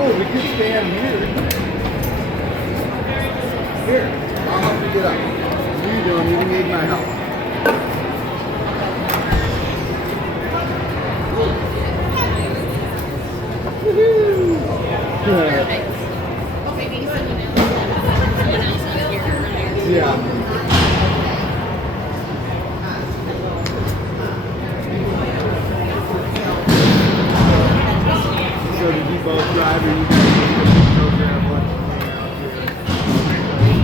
Oh, we could stand here. Here, I'll help you get up. What are you doing? You don't need my help. Woohoo! Yeah. So did you both drive or you guys go grab lunch and hang out here?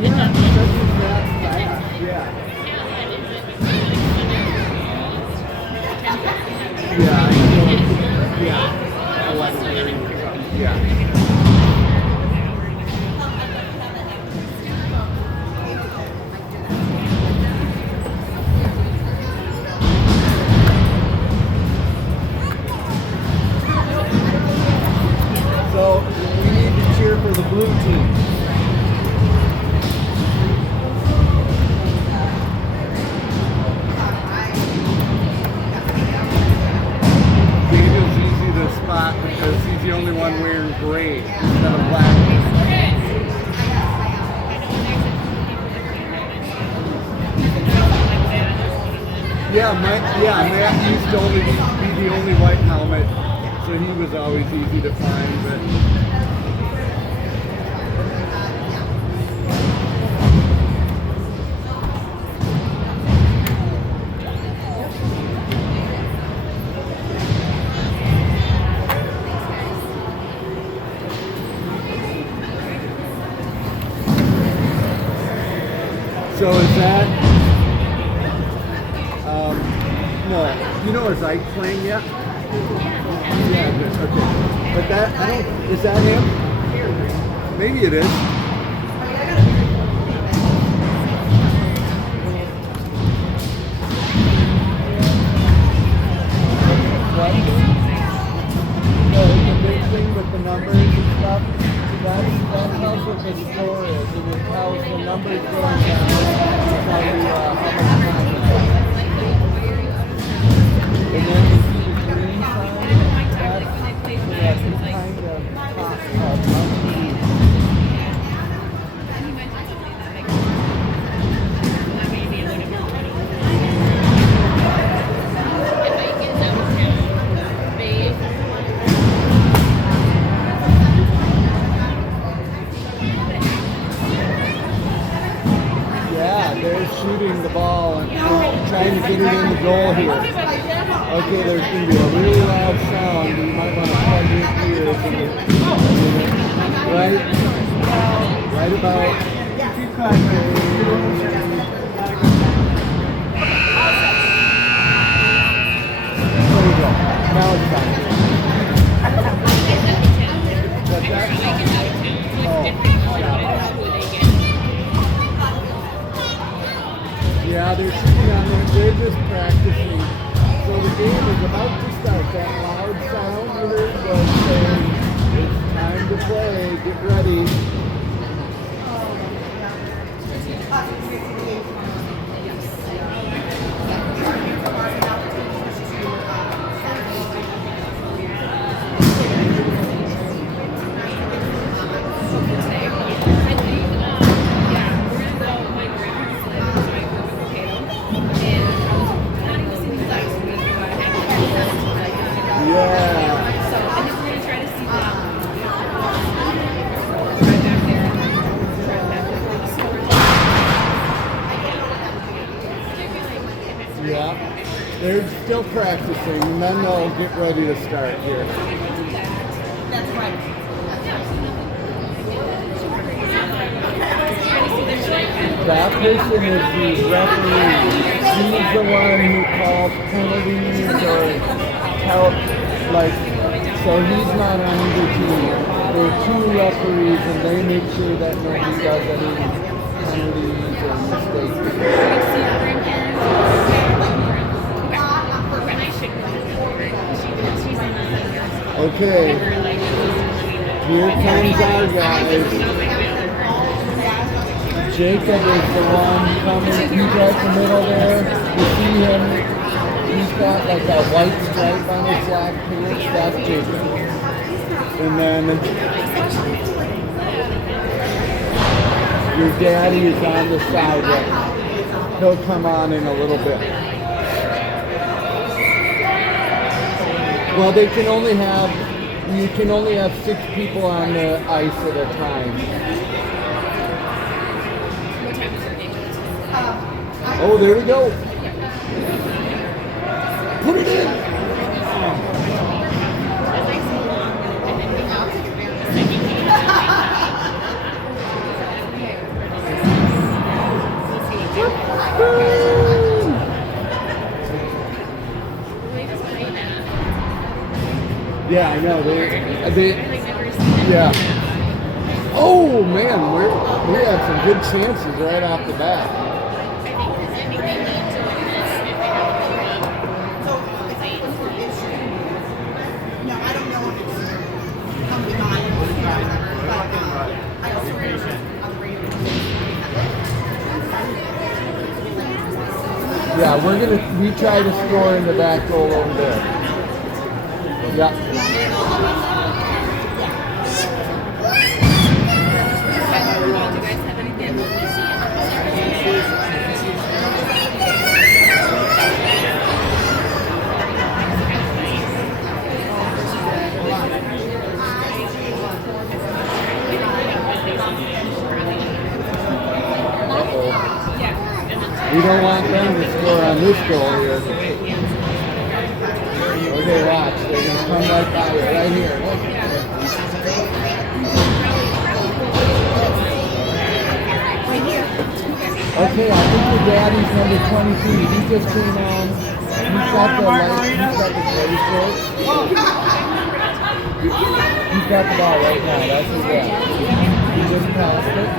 Yeah, that's that fast, yeah. Yeah, I know. Yeah. 11 or something, yeah. So we need to cheer for the blue team. Daniel's easy to spot because he's the only one wearing gray instead of black. Matt used to only be the only white helmet. So he was always easy to find, but so is that no, you know, is Ike playing yet? Yeah, good. Okay. But that, I don't, is that him? Maybe it is. What? No, the big thing with the numbers and stuff, that tells what the score is. And it tells the numbers going down. It'll tell you how much time it is. And then you see the green sign, that's kind of hot called monkey. Yeah, they're shooting the ball and trying to get it in the goal here. Okay, there's going to be a really loud sound. You might want to plug your ears in right about. There you go. Now it's fine. What's that? Oh, yeah, they're shooting on there. They're just practicing. So the game is about to start. That loud sound you heard was saying, it's time to play, get ready. Yeah, they're still practicing, and then they'll get ready to start here. That's right. That person is the referee. He's the one who calls penalties or help, like, so he's not on either team. There are two referees, and they make sure that nobody does any penalties or mistakes. Okay, here comes our guys. Jacob is the one coming, he's right in the middle there. You see him, he's got like a white stripe on his black pants, that's Jacob. And then your daddy is on the side right now. He'll come on in a little bit. Well, you can only have 6 people on the ice at a time. Oh, there we go. Put it in. Yeah, I know. Yeah. Oh man, we had some good chances right off the bat. No, I don't know if it's come to mind or whatever, but I also read on the radio. Yeah, we try to score in the back goal over there. Yeah. We don't want them to score on this goal here. Okay, watch. They're going to come right by you, right here. Look. Okay, I think your daddy's number 22. He just came on. He's got the bracelet. He's got the ball right now. That's his dad. He just passed it.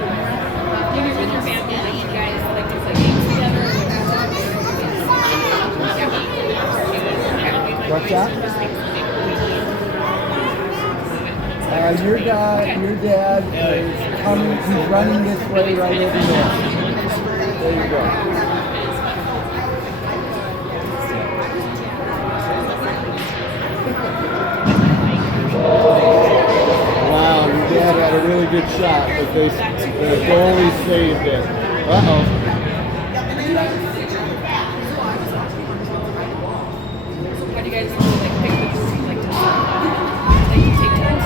What's that? Your dad is coming, he's running this way right over there. There you go. Wow, your dad had a really good shot, but the goalie saved it. Uh-oh. How do you guys pick the group you like to you take turns?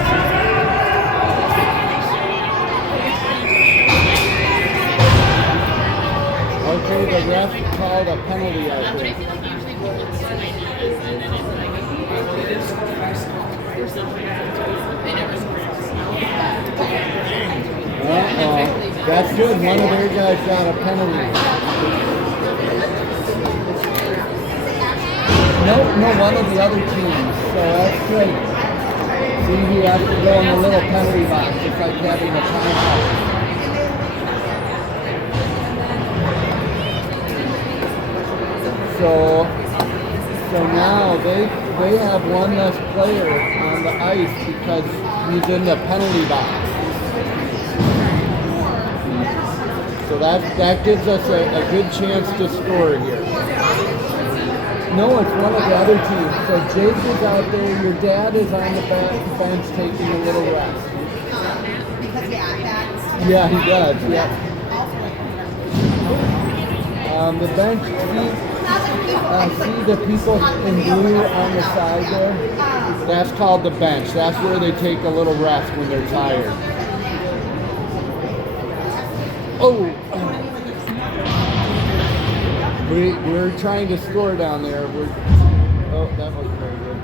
Okay, the ref called a penalty out there. That's good. One of their guys got a penalty. No, one of the other teams. So that's great. See, you have to go in the little penalty box. It's like having a timeout. So now they have one less player on the ice because he's in the penalty box. So that gives us a good chance to score here. No, it's one of the other teams. So Jake is out there. Your dad is on the bench taking a little rest. Yeah, he does. Yeah. The bench. See the people in blue on the side there? That's called the bench. That's where they take a little rest when they're tired. Oh! We're trying to score down there. Oh, that wasn't very good.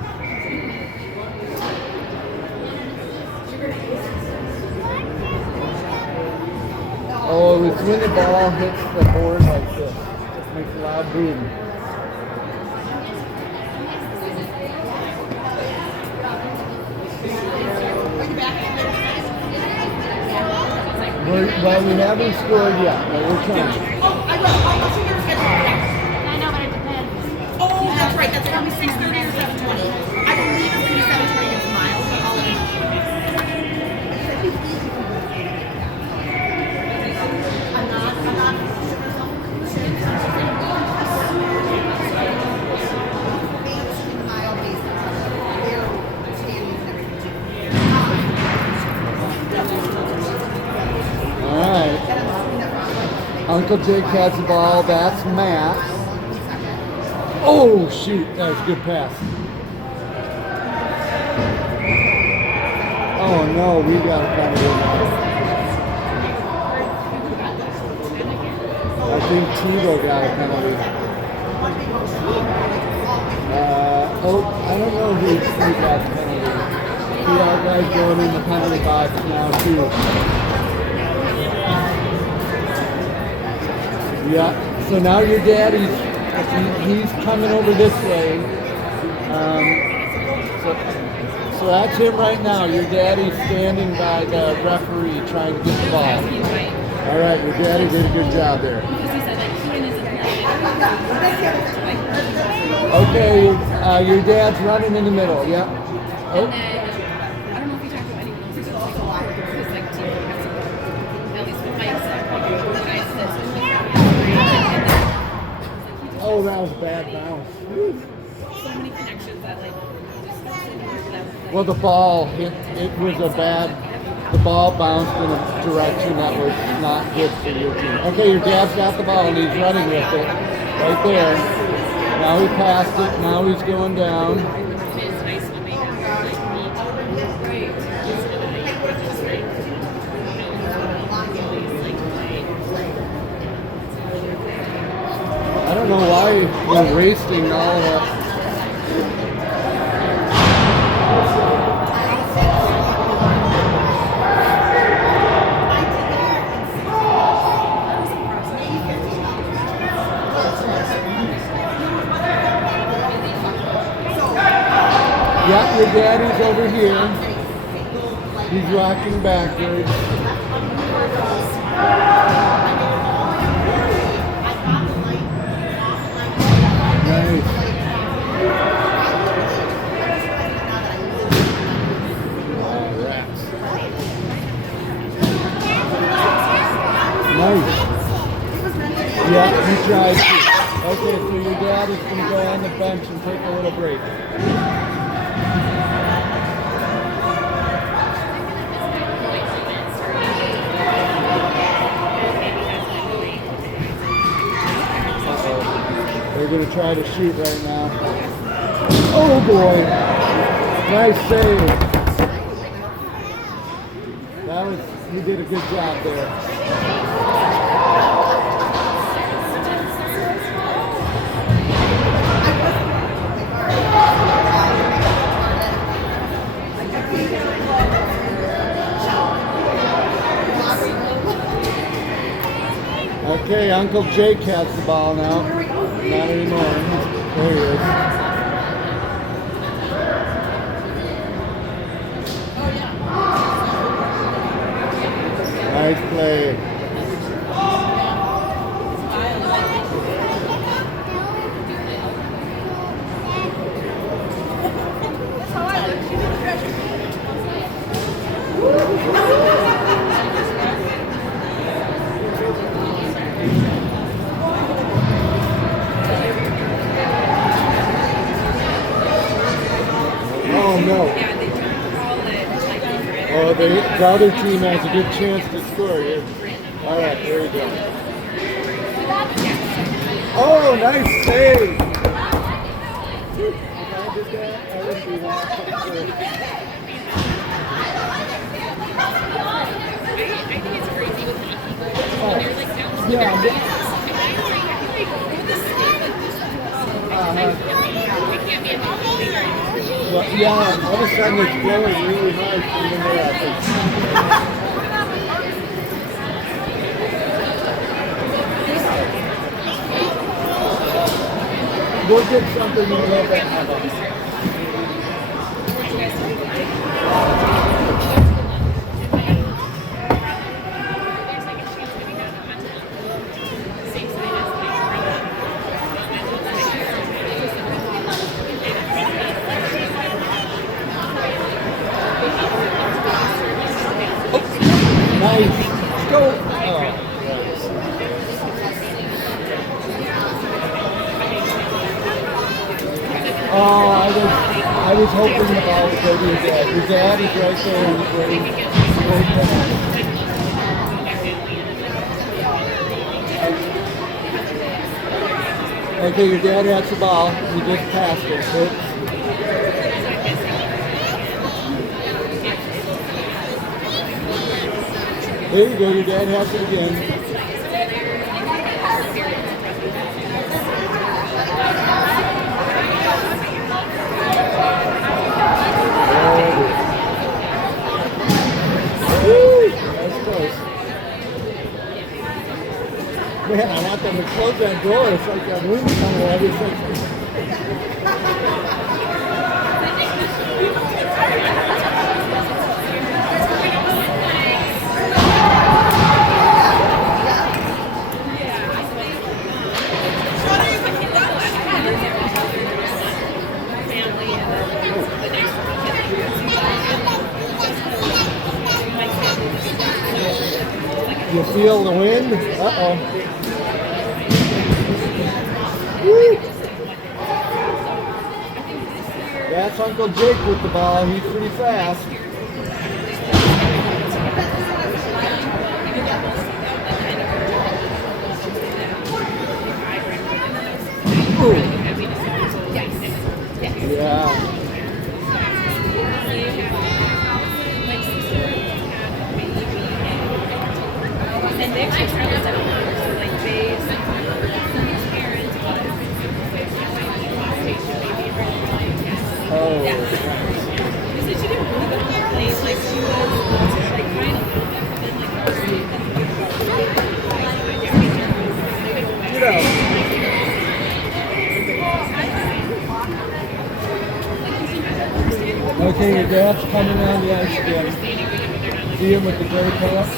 Oh, it's when the ball hits the board like this. It makes a loud boom. Well, we haven't scored yet, but we're trying. Oh, I will. I'll see your schedule. Yeah. I know, but it depends. Oh, that's right. That's going to be 6:30 or 7:20. I believe it's going to be 7:20 against Miles. But I'll let you know. I'm not sure myself. Mile based. Their standings and everything. Uncle Jake has the ball. That's Matt. Oh, shoot. That was a good pass. Oh, no. We got a penalty now. I think Tebow got a penalty. I don't know who got the penalty. See our guys going in the penalty box now, too. Yeah, so now your daddy's, he's coming over this way. So that's him right now. Your daddy's standing by the referee trying to get the ball. All right, your daddy did a good job there. Okay, your dad's running in the middle. Yep. Oh. And then, I don't know if you talked about anyone else who's like a lot because like team has some, at least what Mike said, like the guys that Oh, that was a bad bounce. so many connections that like just didn't work that way. Well, the ball, it was a bad, the ball bounced in a direction that was not good for your team. Okay, your dad's got the ball and he's running with it right there. Now he passed it, now he's going down. It's nice when they have like neat, right? I don't know why we're wasting all of that. Yeah, your daddy's over here. He's rocking backwards. Nice. Oh, rats. Nice. Yeah, he tried to. Okay, so your dad is going to go on the bench and take a little break. They're going to try to shoot right now. Oh boy! Nice save. That was, he did a good job there. Okay, Uncle Jake has the ball now. Not anymore. There he is. Nice play. Oh no. Oh, the other team has a good chance to score here. All right, there we go. Oh, nice save. If I did that, I would be happy. I think it's crazy with hockey when you're like down to the Yeah. very end. With a state like this, it can't be a hockey league. Well, yeah, all of a sudden it's blowing really hard from the north. We'll get something in a little bit. Nice. Let's go. Oh, I was hoping the ball would go to your dad. Your dad is right there in the great. Okay, your dad has the ball. You just passed it. Oops. There you go, your dad has it again. Woo! That's close. Man, I want them to close that door. It's like that movie coming out. It's like... You feel the wind? Uh-oh. Woo! That's Uncle Jake with the ball. He's pretty fast. Ooh. Yeah. And they actually traveled down there, so like they sent some of his parents, but Oh. yeah. Because she did really good on the plane, like she was like trying a little bit, but then like Get out. Okay, your dad's coming on the ice again. See him with the gray pants?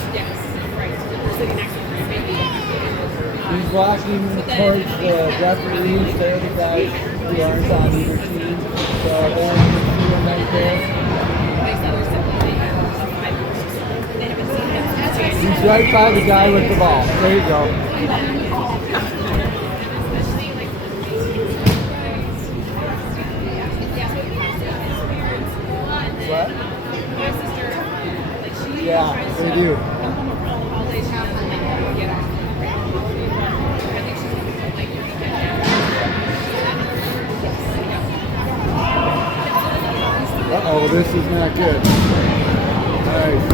He's walking towards the referees. They're the guys who aren't on either team. So they're see him right there. He's right by the guy with the ball. There you go. What? Yeah, they do. Uh-oh, this is not good. Nice.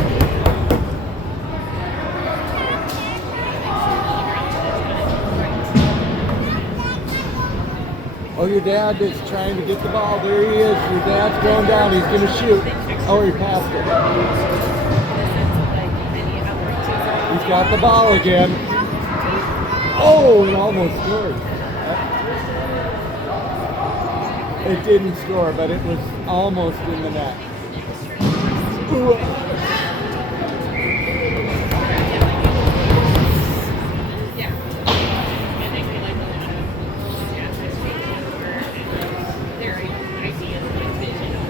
Oh, your dad is trying to get the ball. There he is. Your dad's going down. He's going to shoot. Oh, he passed it. He's got the ball again. Oh, it almost scored. It didn't score, but it was almost in the net. Ooh.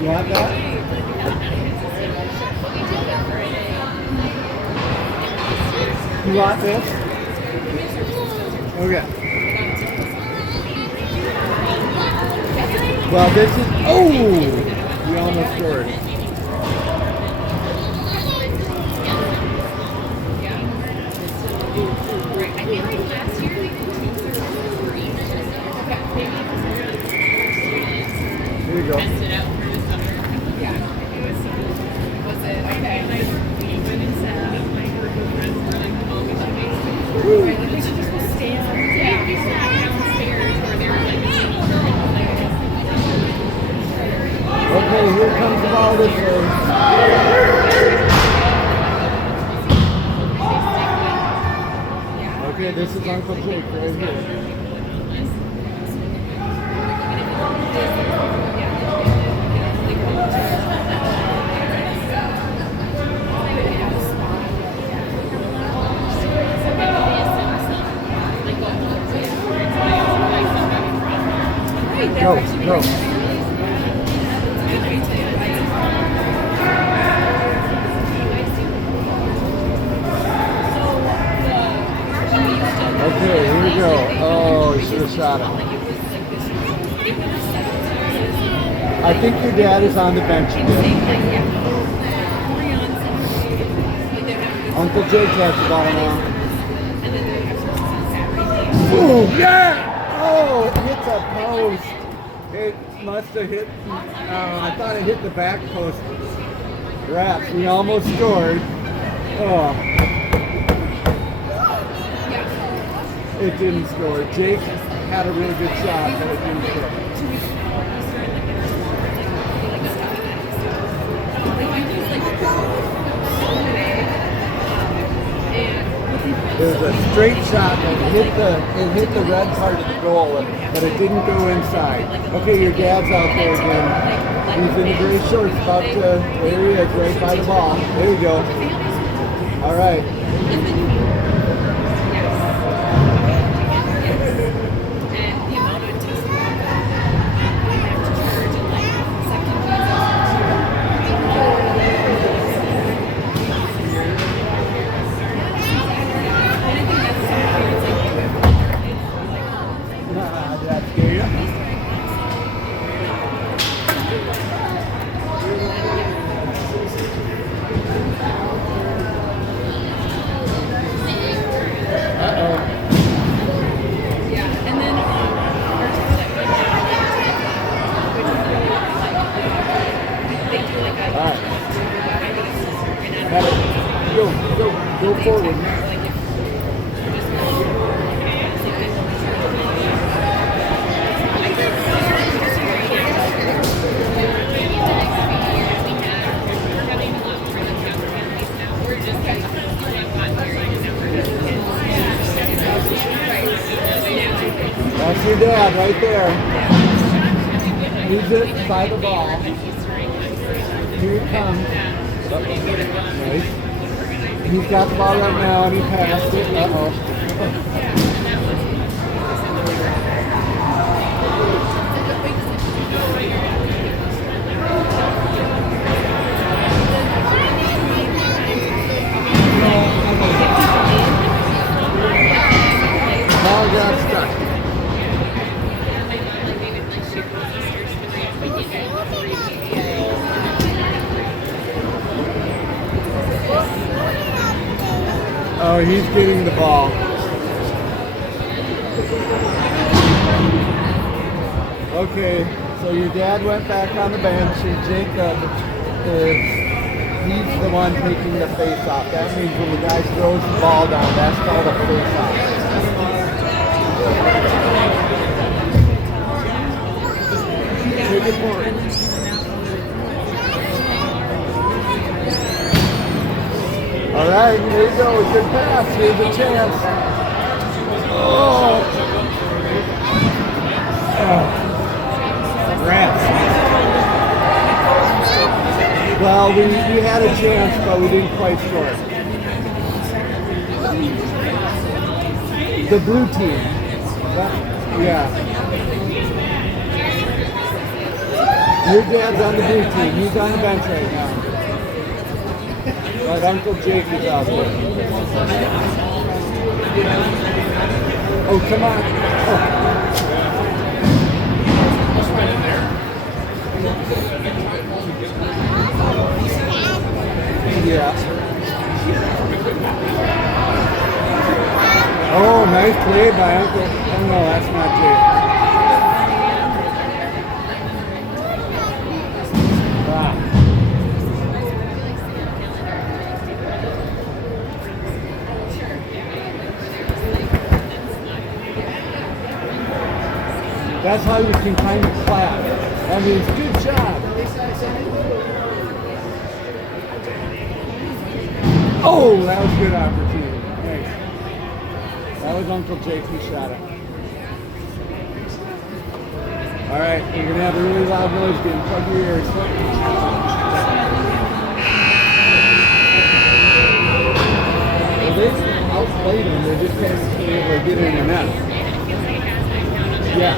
You have that? You want this? Okay. Well, this is... Oh! We almost scored. Here you go. Okay, here comes the ball this way. Okay, this is Uncle Jake right here. Go, go. Okay, here we go. Oh, he should have shot it. I think your dad is on the bench again. Uncle Jake has the ball now. Oh, yeah! Oh! hits a post. It must have hit, I thought it hit the back post. Wraps, we almost scored. Oh. It didn't score. Jake had a really good shot, but it didn't score. It was a straight shot that hit the red part of the goal, but it didn't go inside. Okay, your dad's out there again. He's in the gray shorts, about to, there he is, right by the ball. There you go. All right. Go forward. That's your dad right there. He's it by the ball. Here it comes. Nice. He's got the ball right now and he passed it. Uh-oh. Ball got stuck. Oh, he's getting the ball. Okay, so your dad went back on the bench and Jacob he's the one taking the face off. That means when the guy throws the ball down, that's called a face off. Take it forward. All right, here you go. Good pass. Here's a chance. Oh. Rats. Well, we had a chance, but we didn't quite score. The blue team. Yeah. Your dad's on the blue team. He's on the bench right now. But Uncle Jake is out there. Oh, come on. Oh. Yeah. Oh, nice play by Uncle. Oh, no, that's not Jake. Wow. That's how you can kind of clap. That means good job. Oh, that was a good opportunity. Nice. That was Uncle Jake who shot it. All right, you're going to have a really loud noise again. Plug your ears. Well, they outplayed them. They just haven't been able to get in the net. Yeah.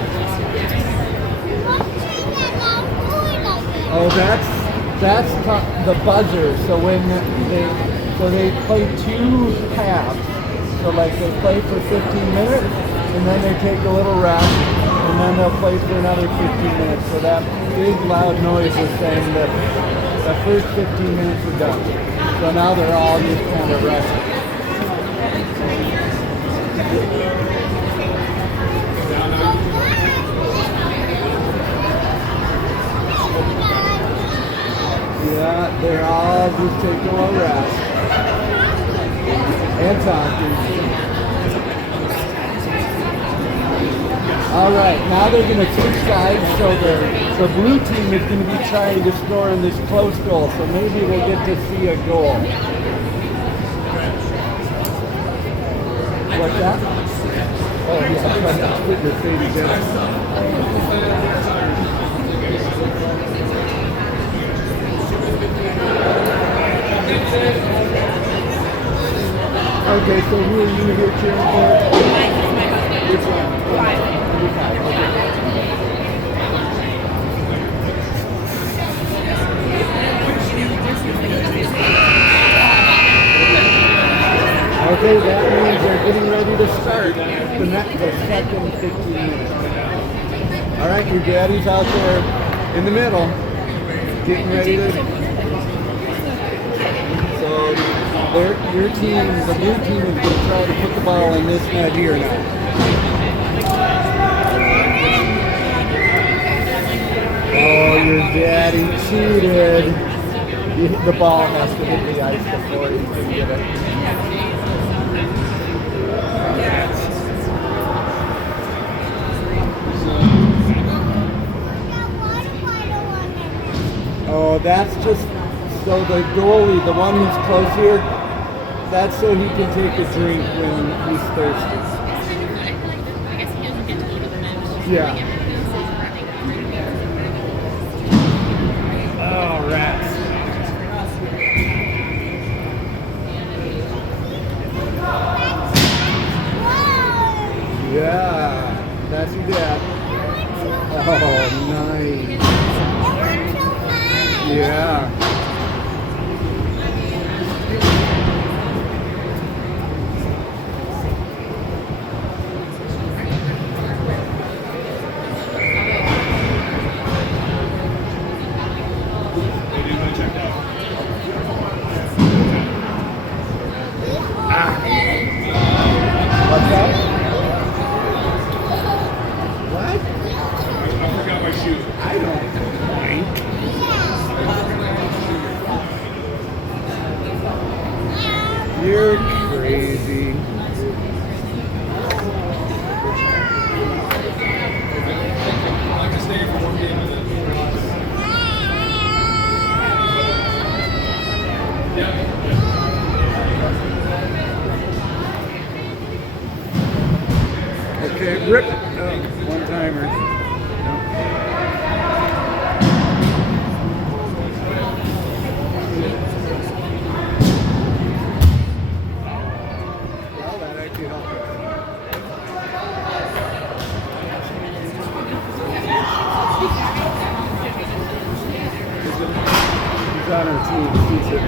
Oh, that's the buzzer. So when they play two halves. So like they play for 15 minutes, and then they take a little rest, and then they'll play for another 15 minutes. So that big loud noise is saying that the first 15 minutes are done. So now they're all just kind of resting. Yeah, they're all just taking a little rest. And talking. All right, now they're going to switch sides, so the blue team is going to be trying to score in this close goal, so maybe we'll get to see a goal. What's that? Oh, yeah, I'm trying to put your face down. Okay, so who are you here cheering for? Which one? Okay, that means they're getting ready to start the second 15 minutes. All right, your daddy's out there in the middle, getting ready to. So your team, the blue team, is going to try to put the ball in this net here now. Oh, your daddy cheated. The ball has to hit the ice before he can get it. Oh, that's just so the goalie, the one who's close here, that's so he can take a drink when he's thirsty. Yeah. Oh, rats. Yeah, that's your dad. Oh, nice. Yeah. What's that? What? I forgot my shoes. I don't mind. You're crazy. I can stay for one game and then. Okay, rip. Oh, one timer. Well, that actually helped. He's on our team. He's it.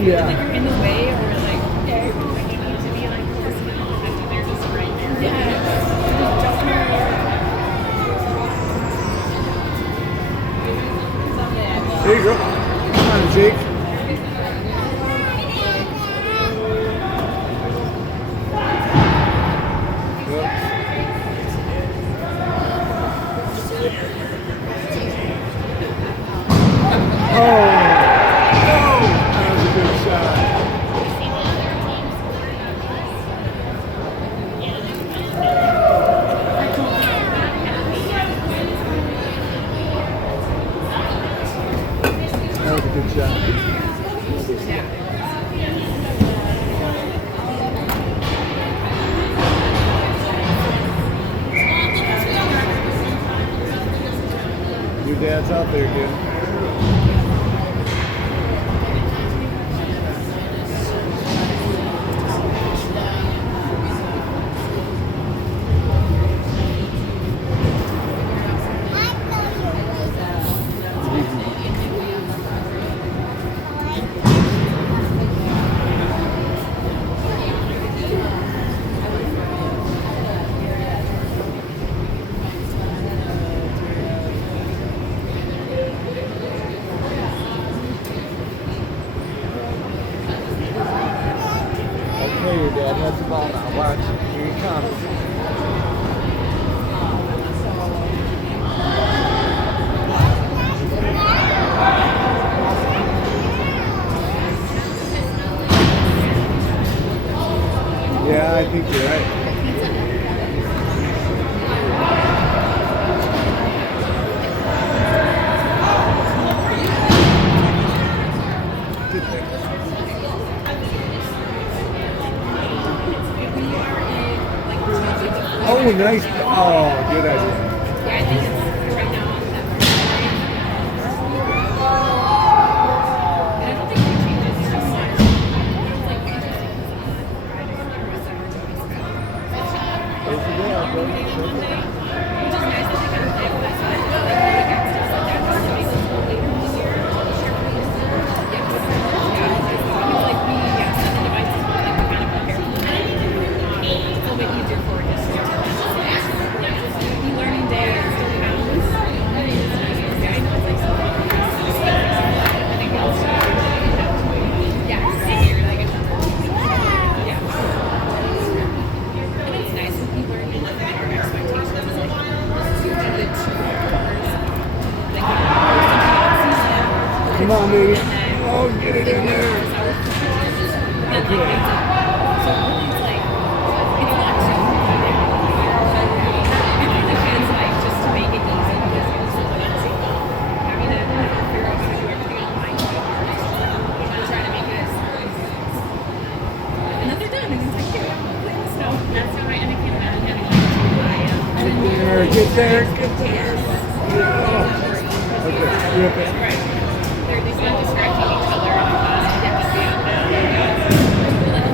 Yeah. Like you're in the way, or like you need to be like listening to they're just right there. Yeah. There you go. Come on, Jake. Oh, that was a good shot. That was a good shot. Your dad's out there, dude. Oh, nice. Oh, good idea. Yeah, I think it's right now on that. And I don't think it changes too much. It's like interesting because on Friday or whatever, There's the day, Monday, bro. which is nice that they kind of play with us. So I feel like we got stuff like that just to make us a little later in the year. Yeah, so like we set the devices up and we kind of prepare for them. It's a little bit easier for us. E-learning day still counts. Yeah, I know it's like something. I think else. Yeah, same here. Like it's yeah. And it's nice when you learn and look at our expectations. It's like you have the 2 hours. Like Come on, baby. Oh, get it in there. and like it's so really it's like it's not too and the kids like just to make it easy because it's so fancy. Having to figure out how to do everything online is hard. I'm trying to make it as easy. And then they're done and it's like, here, play in the snow. That's how I and I can't imagine having like Get there, get there. Okay, rip it. right. They're just not distracting each other and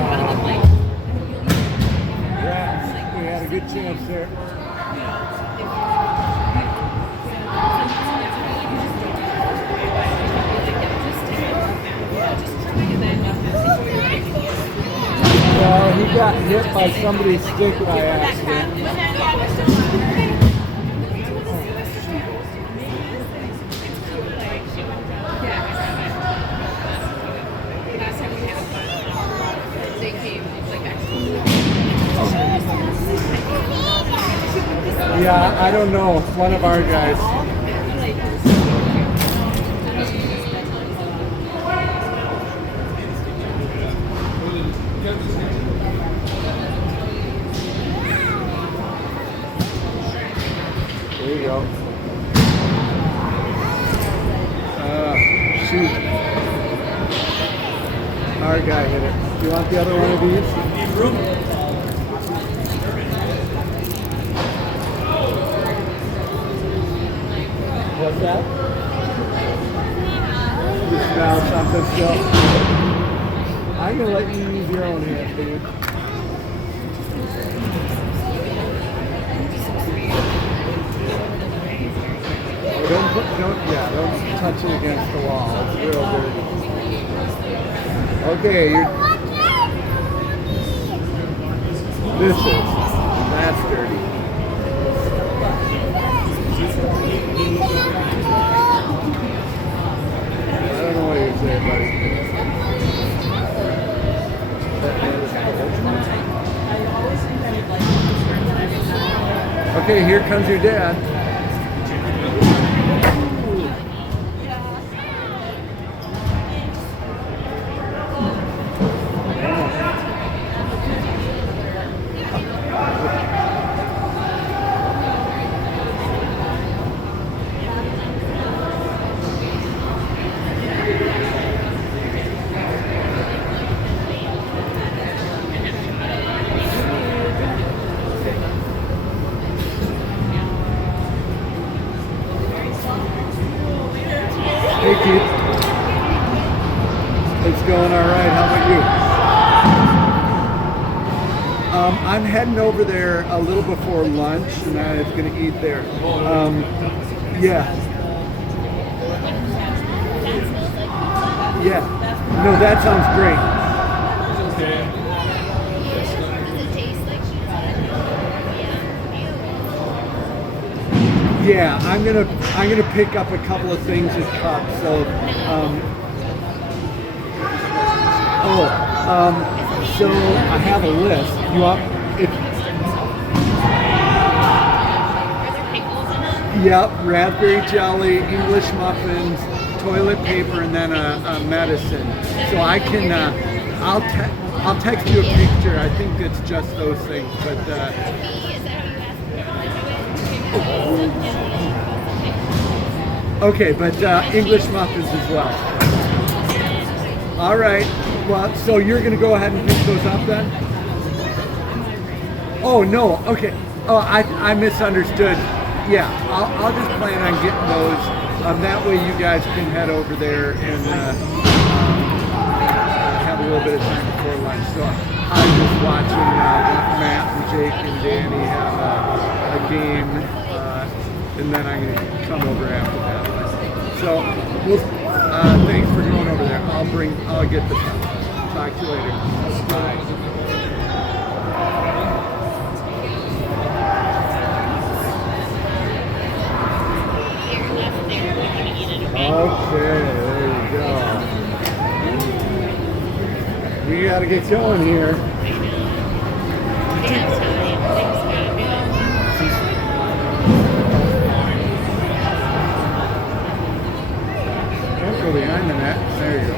one of them like Yeah, we had a good chance there. Well, he got hit by somebody's stick by accident. Yeah, I don't know. One of our guys. There you go. Shoot. Our guy hit it. Do you want the other one of these? What's that? You smell something still? I'm gonna let you use your own hand, dude. Don't touch it against the wall. It's real dirty. Okay, that's dirty. I don't know what you're saying, buddy. Okay, here comes your dad. Hey Keith. It's going all right. How about you? I'm heading over there a little before lunch, and I was going to eat there. Yeah. Yeah. No, that sounds great. Yeah, I'm gonna pick up a couple of things at cups. So, so I have a list. You want it? Yep, raspberry jelly, English muffins, toilet paper, and then a medicine. So I can, I'll text you a picture. I think it's just those things, but. Okay, but English muffins as well. All right. Well, so you're going to go ahead and pick those up then? Oh, no. Okay. Oh, I misunderstood. Yeah, I'll just plan on getting those. That way you guys can head over there and have a little bit of time before lunch. So I'm just watching Matt and Jake and Danny have a game, and then I'm going to come over after that. So thanks for going over there. I'll get the stuff. Talk to you later. Bye. Okay, there you go. We gotta get going here. Don't go behind the net. There you go.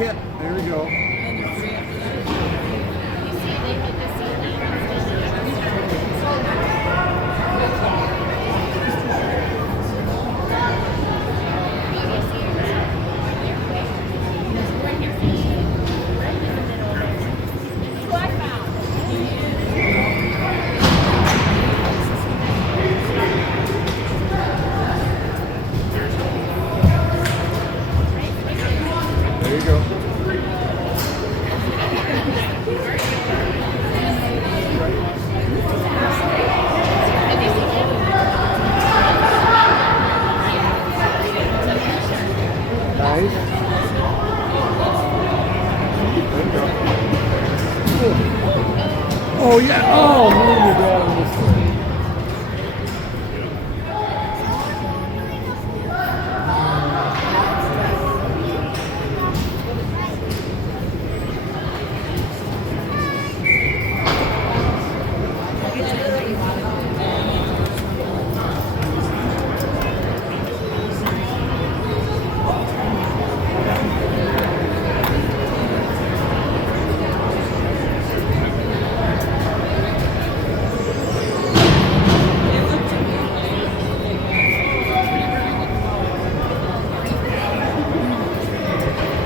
hit. There we go. There you go. Nice. There you go. Oh yeah. Oh, man, you're bad on this one.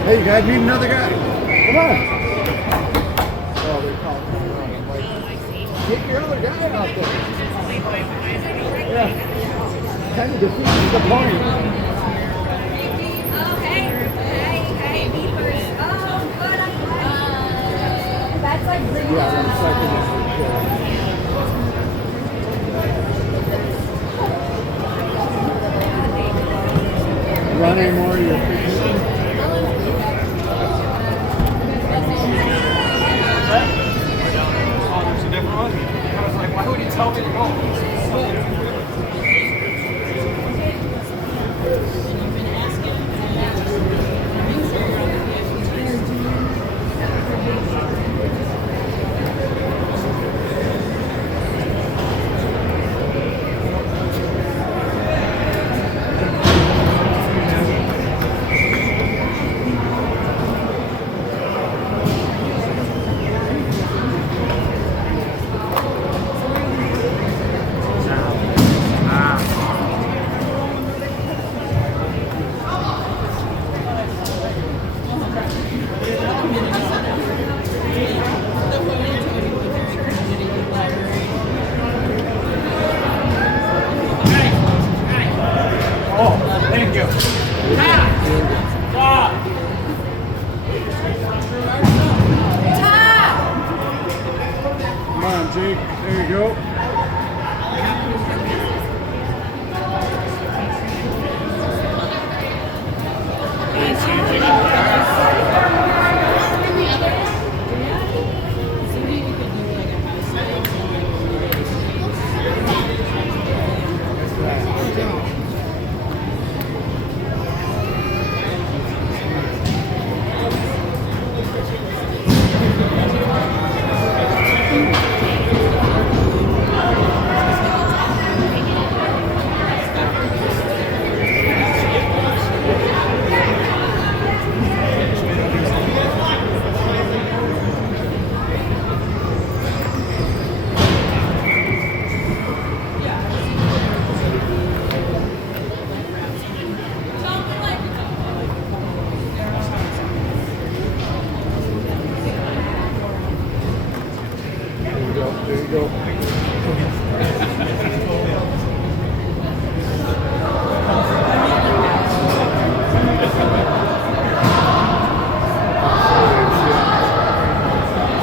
Hey, you guys need another guy? Come on. Oh, they call it. I'm like, get your other guy out there. Yeah. Kind of defeats the point. That's like really Yeah, I'm second. Run any more of your pictures? Oh, there's a different one? I was like, why would you tell me to go? Oh, thank you. Come on, Jake. There you go. There you go.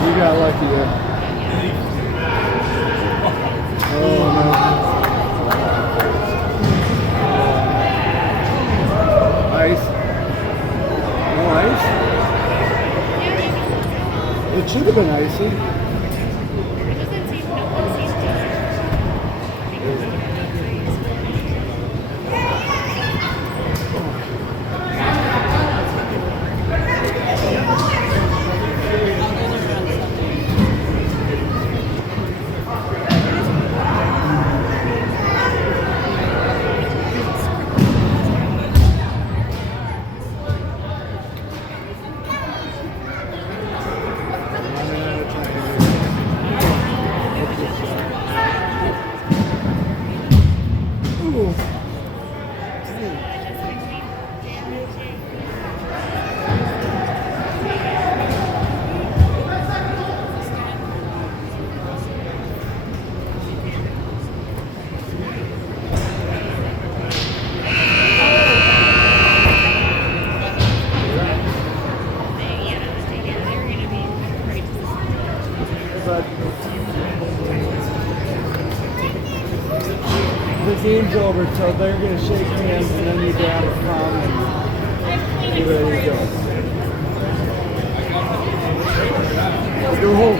You got lucky there. Oh no. Ice. No ice? It should have been icy. game's over, so they're gonna shake hands and then you grab a palm and get ready to go. Go home.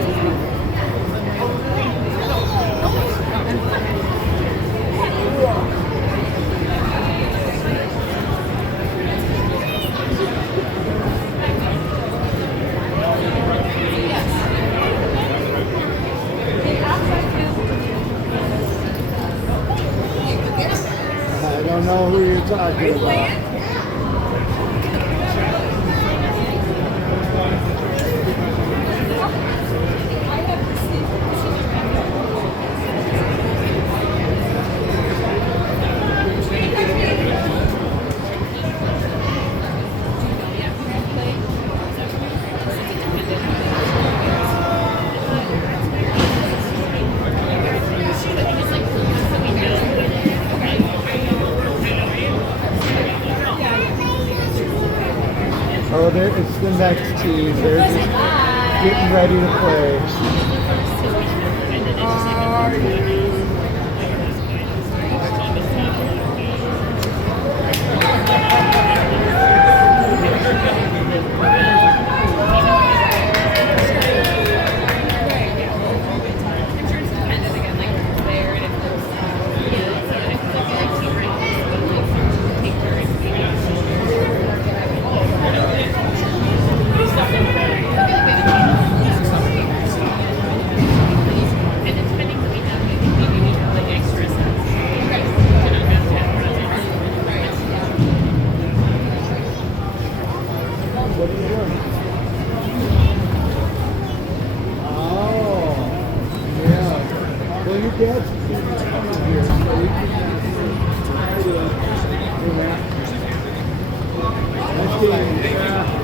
I don't know who you're talking about. Oh, it's the next team. They're just getting ready to play. What are you doing? Oh, yeah. Well, your dad's coming here, so you can try to do that. Nice game. Yeah.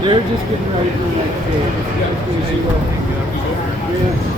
They're just getting ready for the next game. It's got to be 0.